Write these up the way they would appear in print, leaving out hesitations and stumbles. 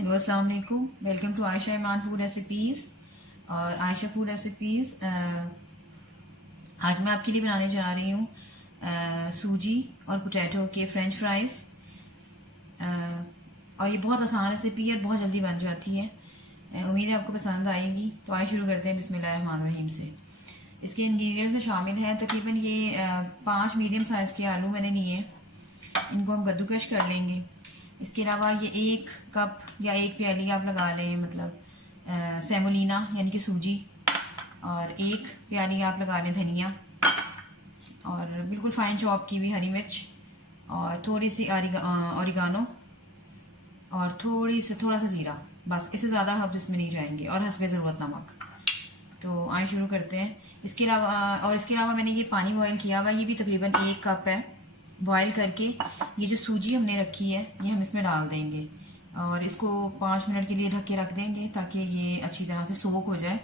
Hello अस्सलाम वालेकुम। Welcome to Ayesha Iman food recipes और आयशा फूड रेसिपीज़। आज मैं आपके लिए बनाने जा रही हूँ सूजी और पोटैटो के फ्रेंच फ्राइज़। और ये बहुत आसान रेसिपी है, बहुत जल्दी बन जाती है। उम्मीद है आपको पसंद आएगी। तो आइए शुरू करते हैं बिस्मिल्लाहिर्रहमानिर्रहीम से। इसके इंग्रेडिएंट्स में शामिल हैं तकरीबन ये 5 मीडियम साइज़ के आलू मैंने लिए। इनको हम कद्दूकश कर लेंगे। इसके अलावा ये 1 कप या 1 प्याली आप लगा लें, मतलब सेमोलिना यानी कि सूजी, और 1 प्याली आप लगा लें धनिया, और बिल्कुल फाइन चॉप की हुई हरी मिर्च, और थोड़ी सी ऑरिगानो, और थोड़ा सा ज़ीरा। बस, इससे ज़्यादा हर्ब्स इसमें नहीं जाएंगे, और हस्बे ज़रूरत नमक। तो आइए शुरू करते हैं। इसके अलावा मैंने ये पानी बॉयल किया हुआ, ये भी तकरीबन 1 कप है। बॉयल करके ये जो सूजी हमने रखी है ये हम इसमें डाल देंगे, और इसको 5 मिनट के लिए ढक के रख देंगे ताकि ये अच्छी तरह से सोक हो जाए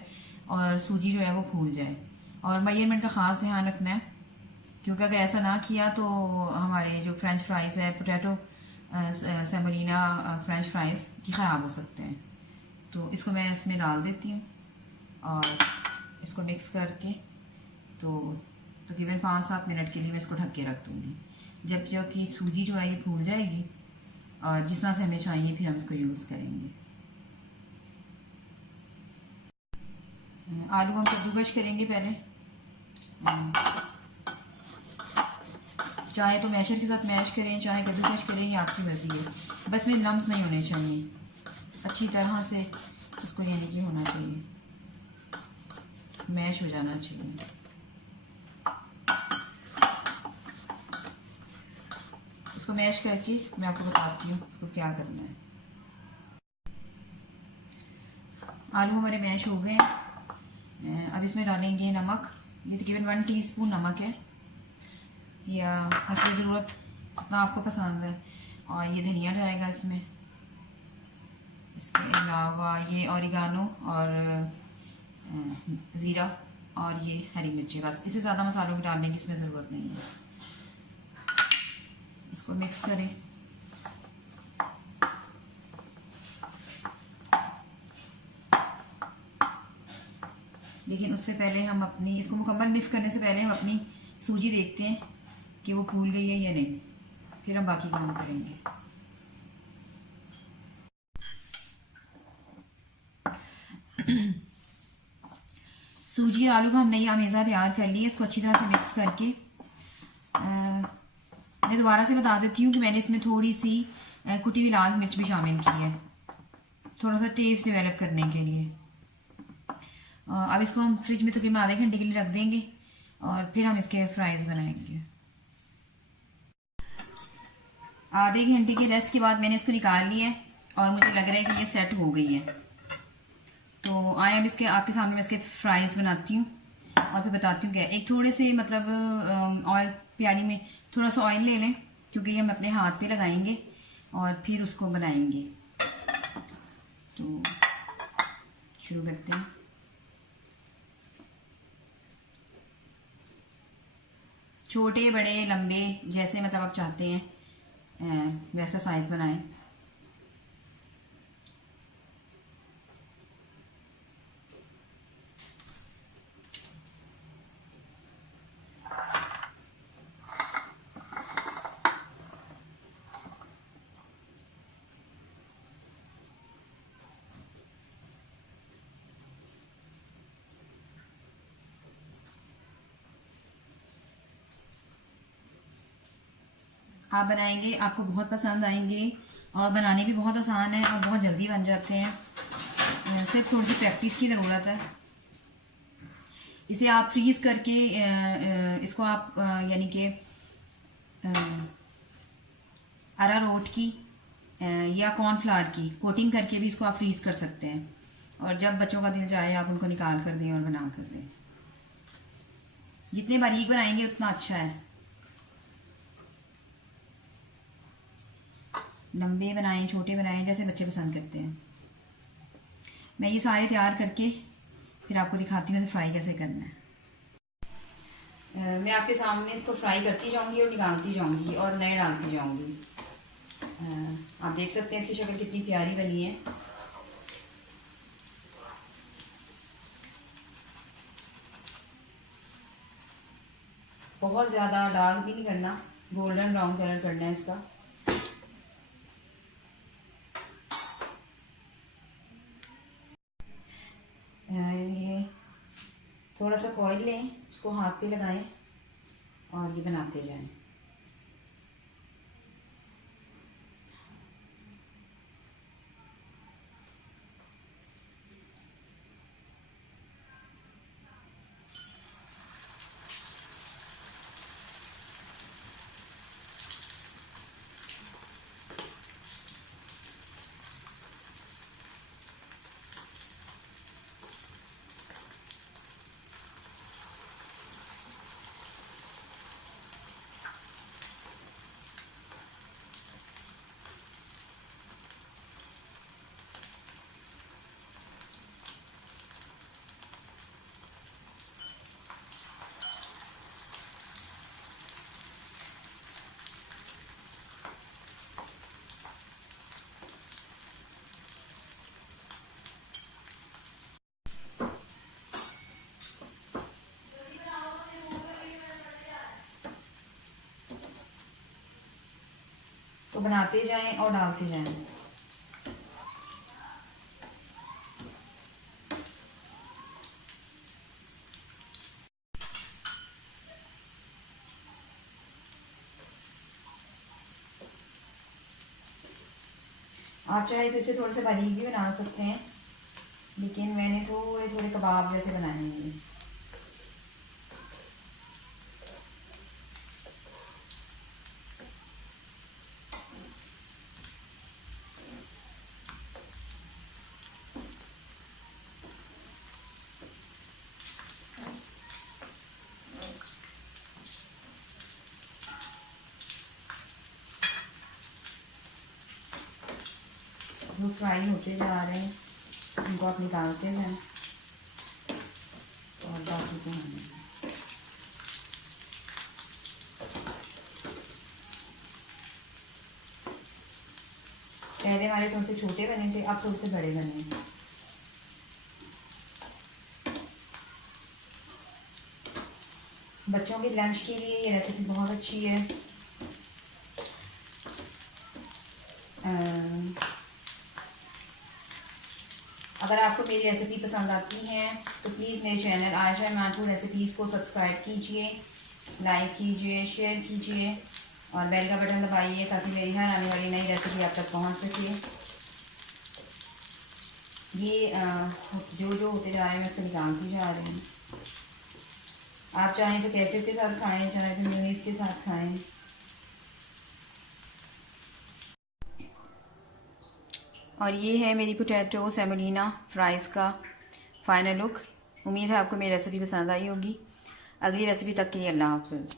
और सूजी जो है वो फूल जाए। और मेजरमेंट का ख़ास ध्यान रखना है, क्योंकि अगर ऐसा ना किया तो हमारे जो फ्रेंच फ्राइज़ है, पोटैटो सेमोलिना फ्रेंच फ्राइज़ की ख़राब हो सकते हैं। तो इसको मैं इसमें डाल देती हूँ और इसको मिक्स करके तो तकरीबन 5-7 मिनट के लिए मैं इसको ढक के रख दूँगी। जब कि सूजी जो है ये फूल जाएगी और जिस तरह से हमें चाहिए फिर हम इसको यूज़ करेंगे। आलू हम कद्दूकश करेंगे पहले। चाहे तो मैशर के साथ मैश करें, चाहे कद्दूकश करें, ये आपकी मर्जी है। बस में लम्स नहीं होने चाहिए, अच्छी तरह से इसको यानी कि होना चाहिए, मैश हो जाना चाहिए। इसको मैश करके मैं आपको बताती हूँ तो क्या करना है। आलू हमारे मैश हो गए हैं। अब इसमें डालेंगे नमक। ये तकरीबन 1 टीस्पून नमक है, या हस्बे ज़रूरत जितना आपको पसंद है। और ये धनिया जाएगा इसमें। इसके अलावा ये ऑरिगानो और ज़ीरा और ये हरी मिर्ची। बस, इससे ज़्यादा मसालों को डालने की इसमें ज़रूरत नहीं है। इसको मिक्स करें। लेकिन उससे पहले हम इसको मुकम्मल मिक्स करने से पहले हम अपनी सूजी देखते हैं कि वो फूल गई है या नहीं, फिर हम बाकी काम करेंगे। सूजी और आलू का हमने ये अमेज़ा तैयार कर लिया। इसको अच्छी तरह से मिक्स करके मैं दोबारा से बता देती हूँ कि मैंने इसमें थोड़ी सी कुटी हुई लाल मिर्च भी शामिल की है, थोड़ा सा टेस्ट डेवलप करने के लिए। अब इसको हम फ्रिज में तकरीबन आधे घंटे के लिए रख देंगे और फिर हम इसके फ्राइज बनाएंगे। आधे घंटे के रेस्ट के बाद मैंने इसको निकाल लिया है और मुझे लग रहा है कि ये सेट हो गई है। तो आए अब आपके सामने मैं इसके फ्राइज बनाती हूँ और फिर बताती हूँ क्या। एक थोड़े से मतलब ऑयल, प्याली में थोड़ा सा ऑयल ले लें, क्योंकि ये हम अपने हाथ पे लगाएंगे और फिर उसको बनाएंगे। तो शुरू करते हैं। छोटे बड़े लंबे जैसे मतलब आप चाहते हैं वैसा साइज बनाएं। आप बनाएंगे, आपको बहुत पसंद आएंगे, और बनाने भी बहुत आसान है और बहुत जल्दी बन जाते हैं। सिर्फ थोड़ी सी प्रैक्टिस की ज़रूरत है। इसे आप फ्रीज़ करके इसको आप यानी कि अरारोट की या कॉर्नफ्लावर की कोटिंग करके भी इसको आप फ्रीज़ कर सकते हैं, और जब बच्चों का दिल चाहे आप उनको निकाल कर दें और बना कर दें। जितने बारीक बनाएंगे उतना अच्छा है। लंबे बनाएं, छोटे बनाएं, जैसे बच्चे पसंद करते हैं। मैं ये सारे तैयार करके फिर आपको दिखाती हूँ फ्राई कैसे करना है। मैं आपके सामने इसको फ्राई करती जाऊंगी और निकालती जाऊंगी और नए डालती जाऊंगी। आप देख सकते हैं इसकी शक्ल कितनी प्यारी बनी है। बहुत ज़्यादा डार्क भी नहीं करना, गोल्डन ब्राउन कलर करना है इसका। ये थोड़ा सा ऑयल लें, उसको हाथ पे लगाएं और ये बनाते जाएं। तो बनाते जाएं और डालते जाएं। आप चाहे तो इसे थोड़े से बारीक भी बना सकते हैं, लेकिन मैंने थोड़े कबाब जैसे बनाए हैं। वो फ्राई होते जा रहे हैं, उनको आप निकालते हैं और बाकी को पहले हमारे थोड़े से छोटे बने थे, अब थोड़े से बड़े बने हैं। बच्चों के लंच के लिए ये रेसिपी बहुत अच्छी है। अगर आपको मेरी रेसिपी पसंद आती हैं तो प्लीज़ मेरे चैनल आयशा इमरान रेसिपीज़ को सब्सक्राइब कीजिए, लाइक कीजिए, शेयर कीजिए और बेल का बटन दबाइए ताकि मेरी हर आने वाली नई रेसिपी आप तक पहुंच सके। ये जो होते जा रहे हैं मैं उसको निकालती जा रही हूँ। आप चाहें तो केचप के साथ खाएं, चाहे तो मेयोनीज के साथ खाएं। और ये है मेरी पोटैटो सेमोलिना फ्राइज़ का फाइनल लुक। उम्मीद है आपको मेरी रेसिपी पसंद आई होगी। अगली रेसिपी तक के लिए अल्लाह हाफ़िज़।